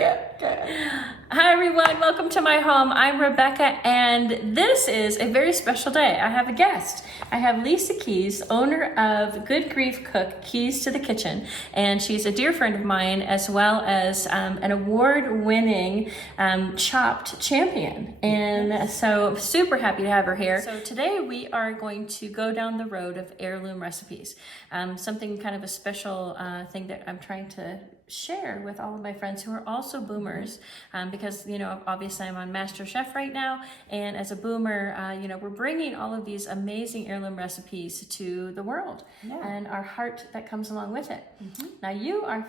Hi everyone, welcome to my home. I'm Rebecca and this is a very special day. I have a guest. I have Lisa Keys, owner of Good Grief Cook, Keys to the Kitchen, and she's a dear friend of mine as well as an award-winning chopped champion. And so super happy to have her here. So today we are going to go down the road of heirloom recipes. Something kind of a special thing that I'm trying to share with all of my friends who are also boomers, because obviously I'm on Master Chef right now, and as a boomer we're bringing all of these amazing heirloom recipes to the world, and our heart that comes along with it. Now you are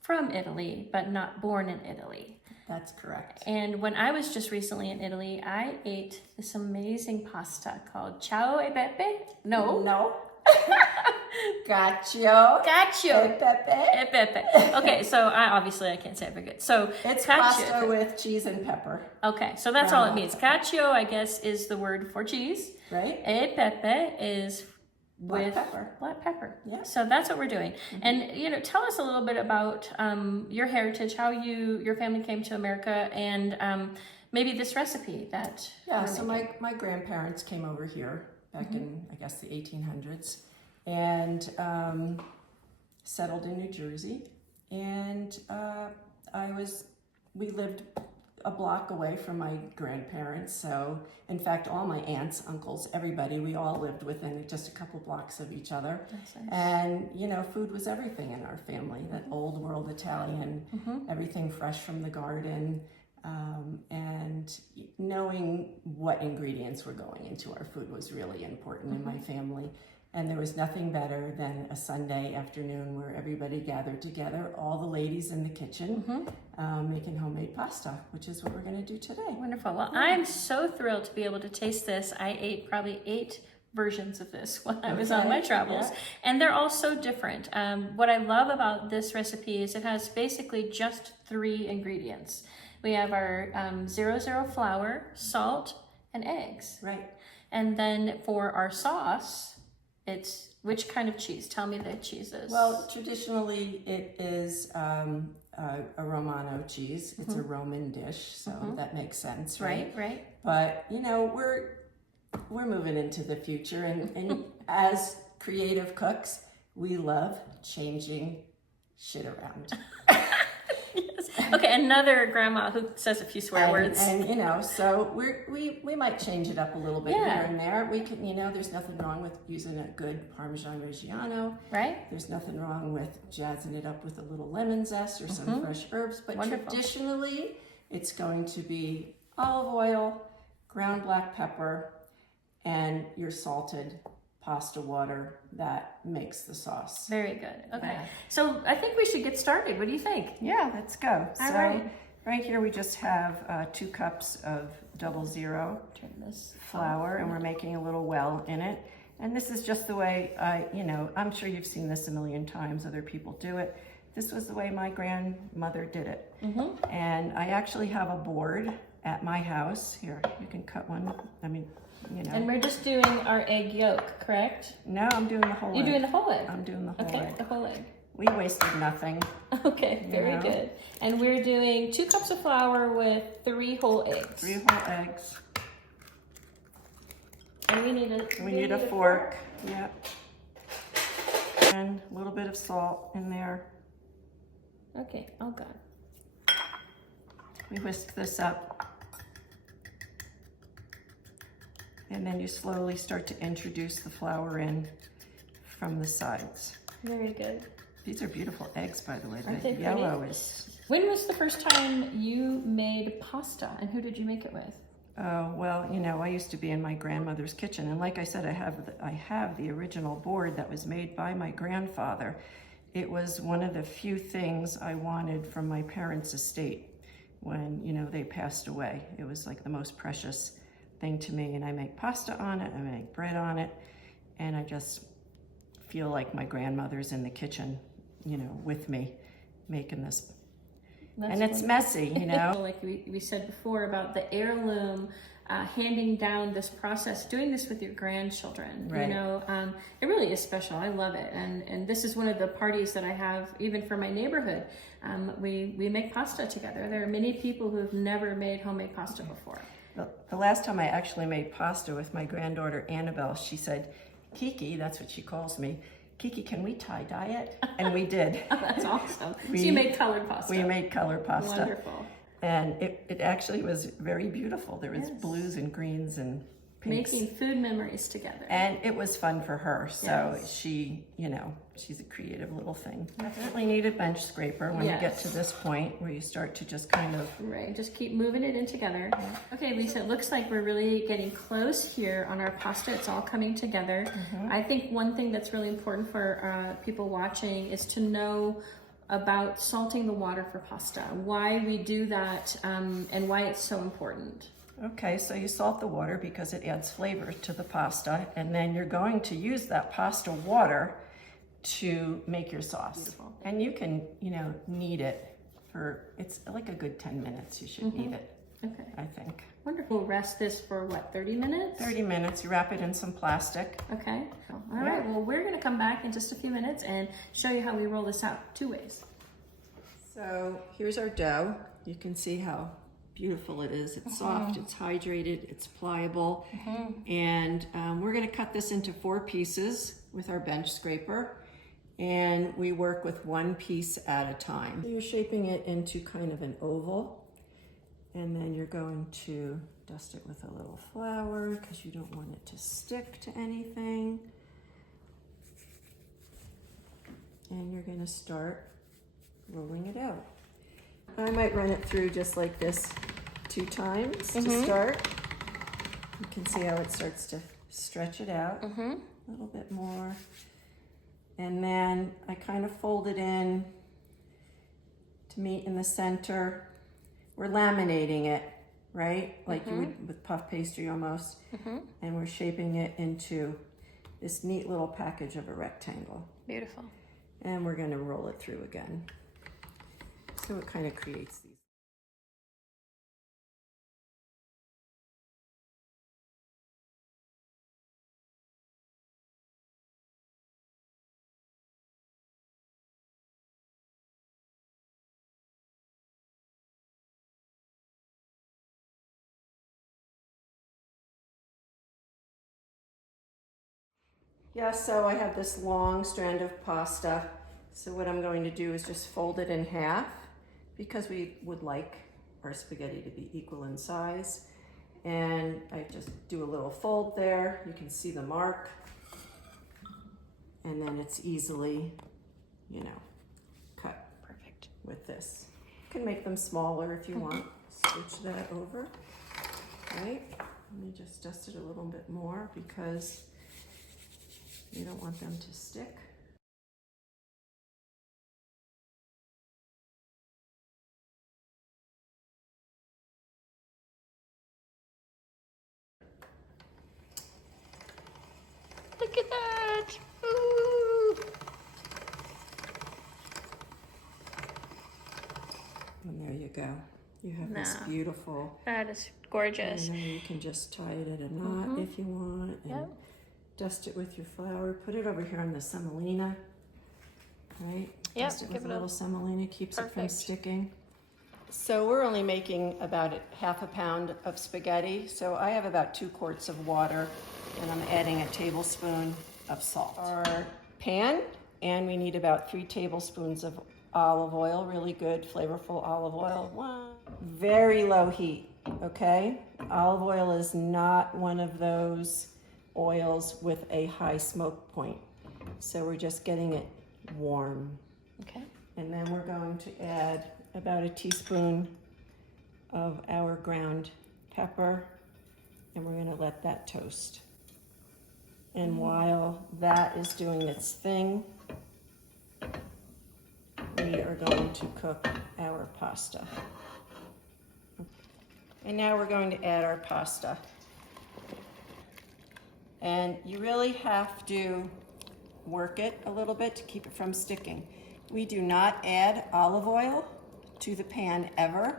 from Italy but not born in Italy. That's correct. And when I was just recently in Italy, I ate this amazing pasta called Caio e Pepe. No. Cacio. E Pepe. E Pepe. Okay, so I can't say it very good. So it's cacio. pasta with cheese and pepper. Okay, so that's all it means. Cacio, I guess, is the word for cheese. Right. E Pepe is with black pepper. Yeah. So that's what we're doing. And tell us a little bit about your heritage, how your family came to America, and maybe this recipe that. Yeah. So my grandparents came over here back in, I guess, the 1800s, and settled in New Jersey. And we lived a block away from my grandparents. So, in fact, all my aunts, uncles, everybody, we all lived within just a couple blocks of each other. That's nice. And, food was everything in our family, that old world Italian, everything fresh from the garden. And knowing what ingredients were going into our food was really important in my family. And there was nothing better than a Sunday afternoon where everybody gathered together, all the ladies in the kitchen, making homemade pasta, which is what we're going to do today. Wonderful. Well, I'm so thrilled to be able to taste this. I ate probably 8 versions of this while I was on my travels, and they're all so different. What I love about this recipe is it has basically just 3 ingredients. We have our 00 flour, salt, and eggs. Right. And then for our sauce, it's which kind of cheese? Tell me the cheeses. Well, traditionally it is a Romano cheese. It's a Roman dish, so that makes sense, right? Right. But we're moving into the future, and as creative cooks, we love changing shit around. Okay, another grandma who says a few swear words. And so we might change it up a little bit here and there. We can, there's nothing wrong with using a good Parmesan Reggiano. Right. There's nothing wrong with jazzing it up with a little lemon zest or some fresh herbs. But traditionally, it's going to be olive oil, ground black pepper, and your salted pasta water that makes the sauce. Very good. Okay. So I think we should get started. What do you think? Yeah, let's go. All right. Right here we just have 2 cups of 00 flour, and we're making a little well in it. And this is just the way I'm sure you've seen this a million times. Other people do it. This was the way my grandmother did it. And I actually have a board at my house. Here, you can cut one. And we're just doing our egg yolk, correct? No, I'm doing the whole egg. You're doing the whole egg? I'm doing the whole egg. Okay, the whole egg. We wasted nothing. Okay, very good. And we're doing 2 cups of flour with 3 whole eggs. 3 whole eggs. And we need a fork. Yep. And a little bit of salt in there. Okay, oh God. We whisk this up. And then you slowly start to introduce the flour in from the sides. Very good. These are beautiful eggs, by the way. Aren't they yellow pretty? is... When was the first time you made pasta, and who did you make it with? Oh, well, I used to be in my grandmother's kitchen. And like I said, I have the original board that was made by my grandfather. It was one of the few things I wanted from my parents' estate when, they passed away. It was like the most precious thing to me, and I make pasta on it, I make bread on it, and I just feel like my grandmother's in the kitchen, with me making this. And it's messy, Like we said before about the heirloom handing down this process, doing this with your grandchildren. Right. You know, it really is special. I love it. And this is one of the parties that I have, even for my neighborhood. We make pasta together. There are many people who have never made homemade pasta before. The last time I actually made pasta with my granddaughter Annabelle, she said, Kiki, that's what she calls me, Kiki, can we tie-dye it? And we did. Oh, that's awesome. So you made colored pasta. We made colored pasta. Wonderful. And it actually was very beautiful. There was blues and greens and pinks. Making food memories together. And it was fun for her. So she, you know, she's a creative little thing. Definitely need a bench scraper when you get to this point where you start to just kind of... Right, just keep moving it in together. Okay, Lisa, it looks like we're really getting close here on our pasta. It's all coming together. I think one thing that's really important for people watching is to know about salting the water for pasta, why we do that, and why it's so important. Okay, so you salt the water because it adds flavor to the pasta, and then you're going to use that pasta water to make your sauce. Beautiful. And you can, you know, knead it for, it's like a good 10 minutes you should knead it, Okay, I think. wonderful. Rest this for what, 30 minutes? 30 minutes, you wrap it in some plastic. Okay, all right, well, we're gonna come back in just a few minutes and show you how we roll this out 2 ways. So here's our dough. You can see how beautiful it is. It's soft, it's hydrated, it's pliable. And we're gonna cut this into 4 pieces with our bench scraper. And we work with 1 piece at a time. So you're shaping it into kind of an oval. And then you're going to dust it with a little flour because you don't want it to stick to anything. And you're gonna start rolling it out. I might run it through just like this 2 times to start. You can see how it starts to stretch it out a little bit more. And then I kind of fold it in to meet in the center. We're laminating it, right? Like you would with puff pastry almost. And we're shaping it into this neat little package of a rectangle. Beautiful. And we're gonna roll it through again. So it kind of creates these. Yeah, so I have this long strand of pasta. So what I'm going to do is just fold it in half because we would like our spaghetti to be equal in size. And I just do a little fold there. You can see the mark. And then it's easily, you know, cut. Perfect. With this. You can make them smaller if you want. Switch that over, right? Let me just dust it a little bit more because you don't want them to stick. Look at that! Ooh. And there you go. You have this Now, beautiful, that is gorgeous. and then you can just tie it in a knot if you want, and dust it with your flour. Put it over here on the semolina, right? Yep, Dust it give with it a a- little semolina, keeps it from Perfect. sticking. So we're only making about half a pound of spaghetti. So I have about 2 quarts of water, and I'm adding a tablespoon of salt. Our pan, and we need about 3 tablespoons of olive oil, really good, flavorful olive oil. Very low heat, okay? Olive oil is not one of those oils with a high smoke point. So we're just getting it warm. Okay. And then we're going to add about a teaspoon of our ground pepper, and we're gonna let that toast. And while that is doing its thing, we are going to cook our pasta. And now we're going to add our pasta. And you really have to work it a little bit to keep it from sticking. We do not add olive oil to the pan ever,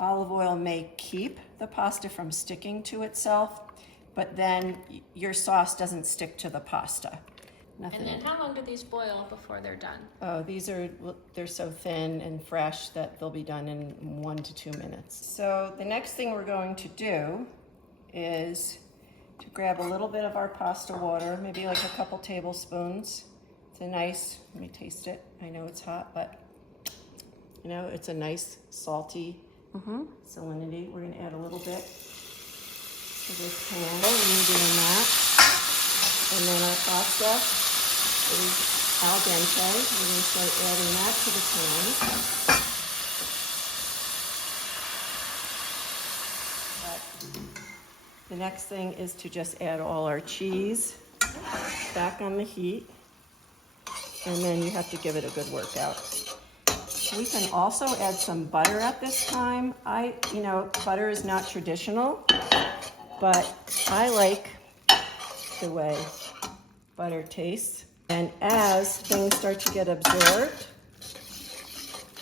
Olive oil may keep the pasta from sticking to itself, but then your sauce doesn't stick to the pasta. And then how long do these boil before they're done? Oh, they're so thin and fresh that they'll be done in 1 to 2 minutes. So the next thing we're going to do is to grab a little bit of our pasta water, maybe like a couple tablespoons. It's a nice, let me taste it. I know it's hot, but you know, it's a nice salty salinity. We're gonna add a little bit to this pan. We're doing that. And then our pasta is al dente. We're gonna start adding that to the pan. The next thing is to just add all our cheese back on the heat. And then you have to give it a good workout. We can also add some butter at this time. Butter is not traditional, but I like the way butter tastes. And as things start to get absorbed,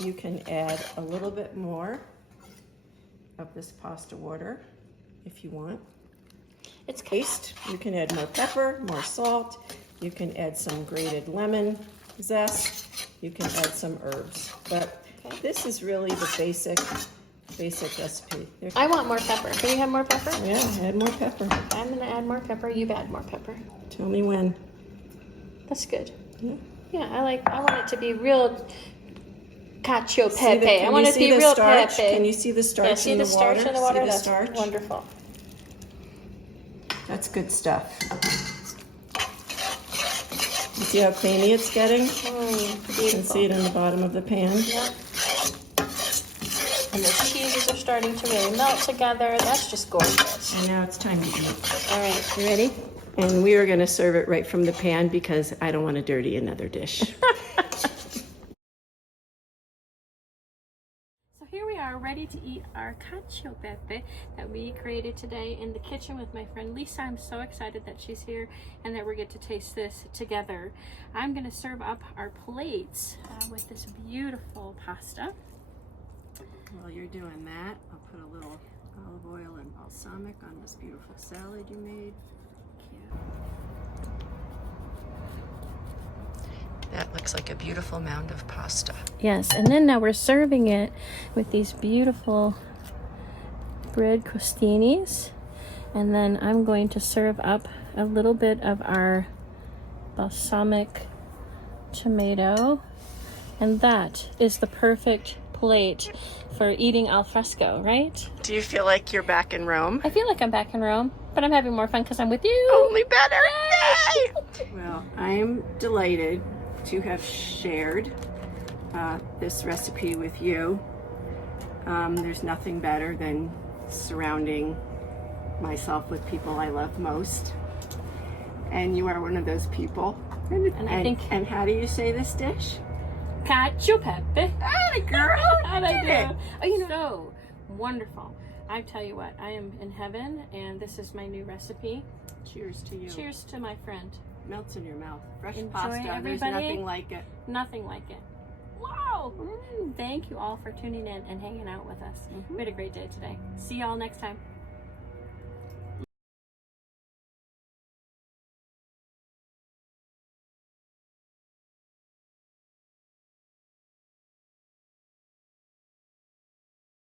you can add a little bit more of this pasta water if you want. It's taste. You can add more pepper, more salt. You can add some grated lemon zest. You can add some herbs. But this is really the basic recipe. I want more pepper. Can you have more pepper? Yeah, add more pepper. I'm going to add more pepper. You add more pepper. Tell me when. That's good. Yeah. Yeah, I want it to be real cacio pepe. I want it to be the real starch? pepe. Can you see the starch see in the the starch water? in the water? See the That's starch? wonderful. That's good stuff. You see how creamy it's getting? Beautiful. You can see it in the bottom of the pan. Yep. And the cheeses are starting to really melt together. That's just gorgeous. And now it's time to eat. All right. You ready? And we are going to serve it right from the pan because I don't want to dirty another dish. So here we are, ready to eat our cacio pepe that we created today in the kitchen with my friend Lisa. I'm so excited that she's here and that we get to taste this together. I'm going to serve up our plates with this beautiful pasta. While you're doing that, I'll put a little olive oil and balsamic on this beautiful salad you made. That looks like a beautiful mound of pasta. Yes, and then now we're serving it with these beautiful bread crostinis. And then I'm going to serve up a little bit of our balsamic tomato. And that is the perfect plate for eating al fresco, right? Do you feel like you're back in Rome? I feel like I'm back in Rome, but I'm having more fun because I'm with you. Only better! Yay! Well, I'm delighted to have shared this recipe with you. There's nothing better than surrounding myself with people I love most. And you are one of those people. And how do you say this dish? Cacio pepe. Atta girl! How'd I Did do? it. Oh, you know, so wonderful. I tell you what, I am in heaven, and this is my new recipe. Cheers to you. Cheers to my friend. Melts in your mouth. Fresh Enjoy, pasta. There's everybody. nothing like it. Nothing like it. Wow! Thank you all for tuning in and hanging out with us. We had a great day today. See y'all next time.